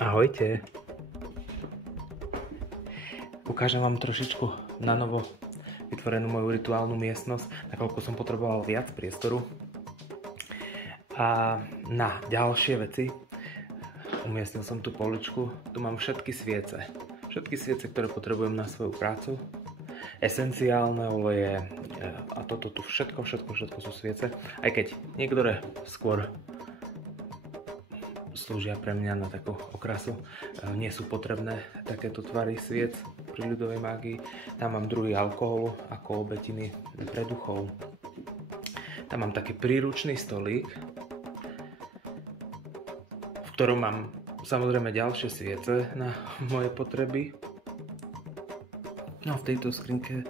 Ahojte. Ukážem vám trošičku na novo vytvorenú moju rituálnu miestnosť, nakoľko som potreboval viac priestoru. A na ďalšie veci umiestnil som tú poličku. Tu mám všetky sviece. Všetky sviece, ktoré potrebujem na svoju prácu. Esenciálne oleje a toto tu všetko sú sviece. Aj keď niektoré skôr slúžia pre mňa na takú okrasu. Nie sú potrebné takéto tvary sviec pri ľudovej mágii. Tam mám druhý alkoholu ako obetiny pre duchov. Tam mám taký príručný stolík, v ktorom mám samozrejme ďalšie sviece na moje potreby. No a v tejto skrinke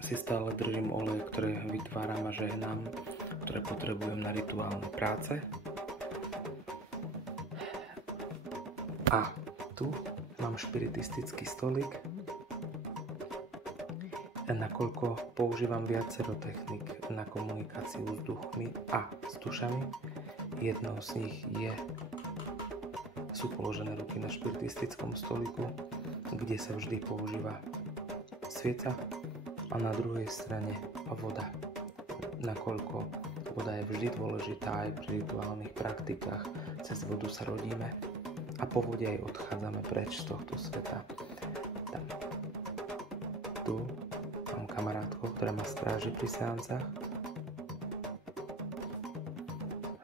si stále držím oleje, ktoré vytváram a žehnám, ktoré potrebujem na rituálne práce. A tu mám špiritistický stolík, nakoľko používam viacero technik na komunikáciu s duchmi a s dušami. Jednou z nich sú položené ruky na špiritistickom stolíku, kde sa vždy používa svieca, a na druhej strane voda, nakoľko voda je vždy dôležitá aj pri rituálnych praktikách. Cez vodu sa rodíme a po vode aj odchádzame preč z tohto sveta. Tam. Tu mám kamarátku, ktorá ma stráži pri seancách.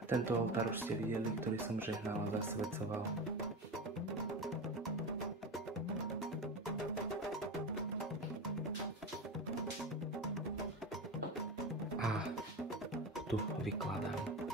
Tento oltár už ste videli, ktorý som žehnal a zasvedcoval. A tu vykladám.